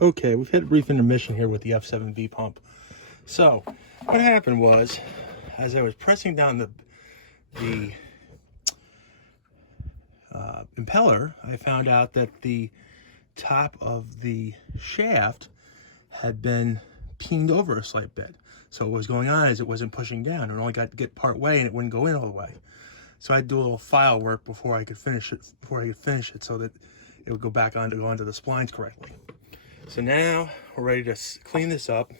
Okay, we've had a brief intermission here with the F7B pump. So, what happened was, as I was pressing down the impeller, I found out that the top of the shaft had been peened over a slight bit. So what was going on is it wasn't pushing down. It only got to get part way and it wouldn't go in all the way. So I'd do a little file work before I could finish it, so that it would go back on to go onto the splines correctly. So now we're ready to clean this up.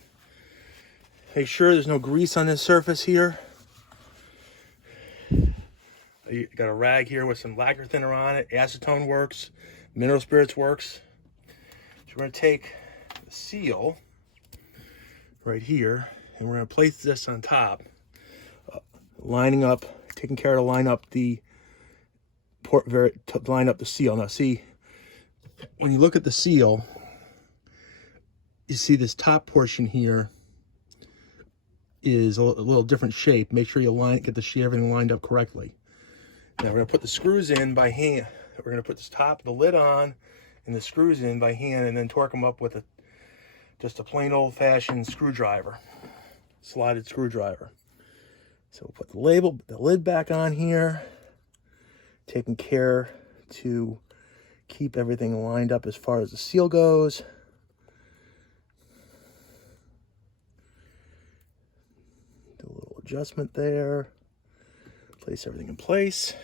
Make sure there's no grease on this surface here. You got a rag here with some lacquer thinner on it. Acetone works, mineral spirits works. So we're gonna take the seal right here and we're gonna place this on top, lining up, taking care to line up the line up the seal. Now see, when you look at the seal, you see this top portion here is a little different shape. Make sure you get everything lined up correctly. Now we're gonna put the screws in by hand. We're gonna put this the lid on and the screws in by hand and then torque them up with just a plain old-fashioned screwdriver, slotted screwdriver. So we'll put the lid back on here, taking care to keep everything lined up as far as the seal goes. Do a little adjustment there, place everything in place.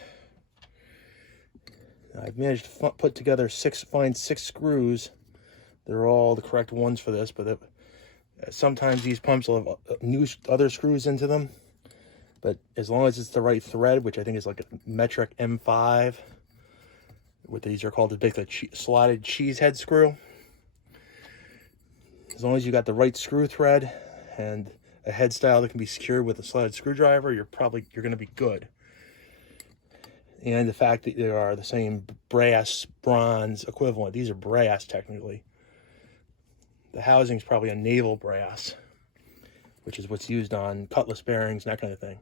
I've managed to find six screws. They're all the correct ones for this, but sometimes these pumps will have other screws into them. But as long as it's the right thread, which I think is like a metric M5, what these are called, the slotted cheese head screw. As long as you got the right screw thread and a head style that can be secured with a slotted screwdriver, you're going to be good. And the fact that they are the same brass, bronze equivalent. These are brass technically. The housing is probably a naval brass, which is what's used on cutlass bearings and that kind of thing.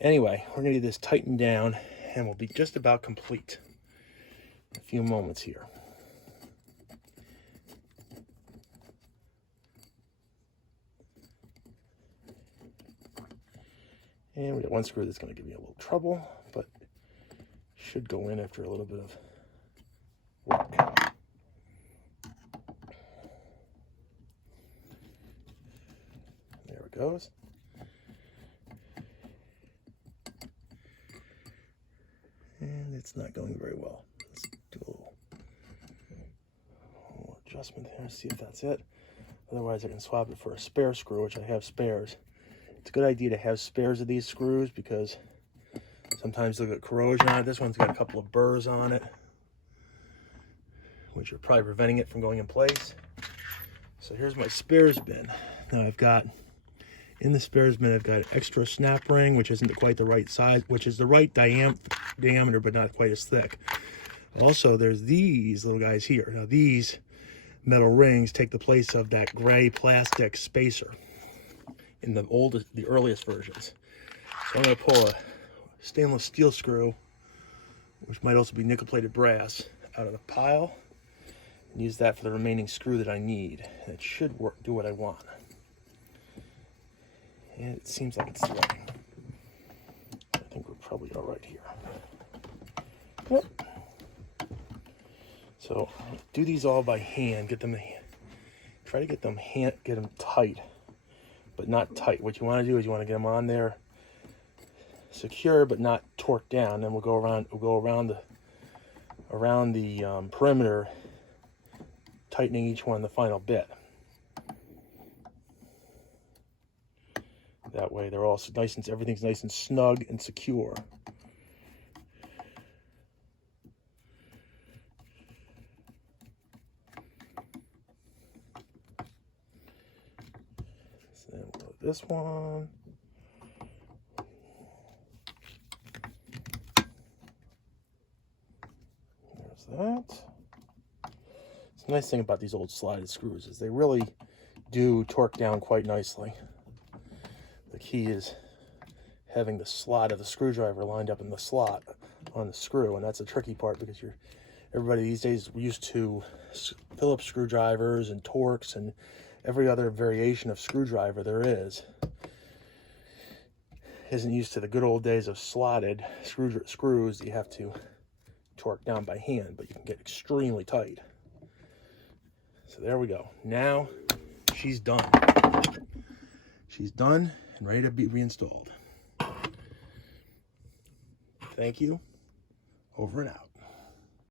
Anyway, we're gonna get this tightened down and we'll be just about complete in a few moments here. And we got one screw that's gonna give me a little trouble, but should go in after a little bit of work. There it goes. And it's not going very well. Let's do a little adjustment here, see if that's it. Otherwise I can swap it for a spare screw, which I have spares. It's a good idea to have spares of these screws because sometimes they'll get corrosion on it. This one's got a couple of burrs on it, which are probably preventing it from going in place. So here's my spares bin. Now in the spares bin, I've got extra snap ring, which isn't quite the right size, which is the right diameter, but not quite as thick. Also, there's these little guys here. Now these metal rings take the place of that gray plastic spacer in the earliest versions. So I'm gonna pull a stainless steel screw, which might also be nickel plated brass, out of the pile and use that for the remaining screw that I need. And it should do what I want. And it seems like it's threading. I think we're probably all right here. Yep. So do these all by hand. Try to get them tight, but not tight. What you want to do is you want to get them on there secure but not torqued down. Then we'll go around the perimeter, tightening each one the final bit. That way they're all everything's nice and snug and secure. So then we'll go with this one. That. It's the nice thing about these old slided screws is they really do torque down quite nicely. The key is having the slot of the screwdriver lined up in the slot on the screw, and that's a tricky part because everybody these days used to Phillips screwdrivers and Torx and every other variation of screwdriver there is. Isn't used to the good old days of slotted screws that you have to torque down by hand, but you can get extremely tight. So there we go. Now she's done. She's done and ready to be reinstalled. Thank you. Over and out.